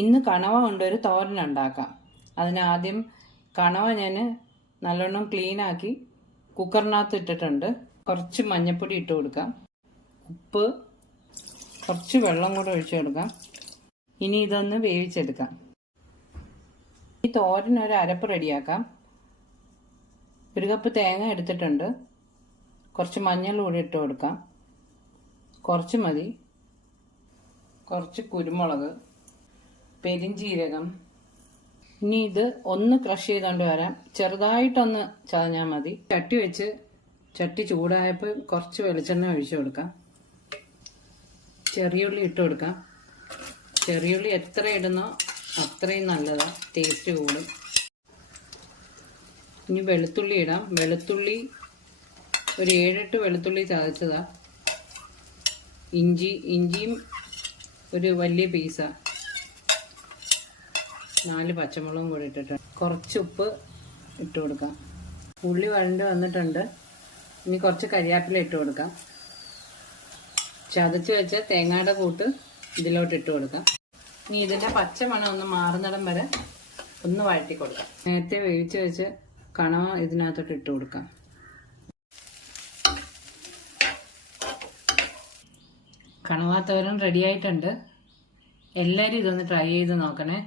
ഇന്ന് കണവ കൊണ്ടൊരു തോരൻ ഉണ്ടാക്കാം. അതിനാദ്യം കണവ ഞാൻ നല്ലോണം ക്ലീനാക്കി കുക്കറിനകത്ത് ഇട്ടിട്ടുണ്ട്. കുറച്ച് മഞ്ഞൾപ്പൊടി ഇട്ട് കൊടുക്കാം, ഉപ്പ്, കുറച്ച് വെള്ളം കൂടെ ഒഴിച്ചു കൊടുക്കാം. ഇനി ഇതൊന്ന് വേവിച്ചെടുക്കാം. ഈ തോരൻ ഒരു അരപ്പ് റെഡിയാക്കാം. ഒരു കപ്പ് തേങ്ങ എടുത്തിട്ടുണ്ട്. കുറച്ച് മഞ്ഞൾ കൂടി ഇട്ട് കൊടുക്കാം, കുറച്ച് മതി. കുറച്ച് കുരുമുളക്, പെരിഞ്ചീരകം. ഇനി ഇത് ഒന്ന് ക്രഷ് ചെയ്തുകൊണ്ട് വരാം. ചെറുതായിട്ടൊന്ന് ചതഞ്ഞാൽ മതി. ചട്ടി വെച്ച് ചട്ടി ചൂടായപ്പോൾ കുറച്ച് വെളിച്ചെണ്ണ ഒഴിച്ചു കൊടുക്കാം. ചെറിയുള്ളി ഇട്ട് കൊടുക്കാം. ചെറിയുള്ളി എത്ര ഇടുന്നോ അത്രയും നല്ലതാണ്, ടേസ്റ്റ് കൂടും. ഇനി വെളുത്തുള്ളി ഇടാം. വെളുത്തുള്ളി ഒരു 7-8 വെളുത്തുള്ളി ചതച്ചതാ. ഇഞ്ചിയും ഒരു വലിയ പീസാണ്. 4 പച്ചമുളകും കൂടി ഇട്ടിട്ടുണ്ട്. കുറച്ച് ഉപ്പ് ഇട്ട് കൊടുക്കാം. ഉള്ളി വഴണ്ട് വന്നിട്ടുണ്ട്. ഇനി കുറച്ച് കരിയാപ്പില ഇട്ട് കൊടുക്കാം. ചതച്ച് വെച്ച തേങ്ങയുടെ കൂട്ട് ഇതിലോട്ട് ഇട്ട് കൊടുക്കാം. ഇനി ഇതിൻ്റെ പച്ചമണം ഒന്ന് മാറുന്നിടം വരെ ഒന്ന് വഴറ്റി കൊടുക്കാം. നേരത്തെ വേവിച്ച് വെച്ച് കണവ ഇതിനകത്തോട്ട് ഇട്ട് കൊടുക്കാം. കണവ തോരൻ റെഡി ആയിട്ടുണ്ട്. എല്ലാവരും ഇതൊന്ന് ട്രൈ ചെയ്ത് നോക്കണേ.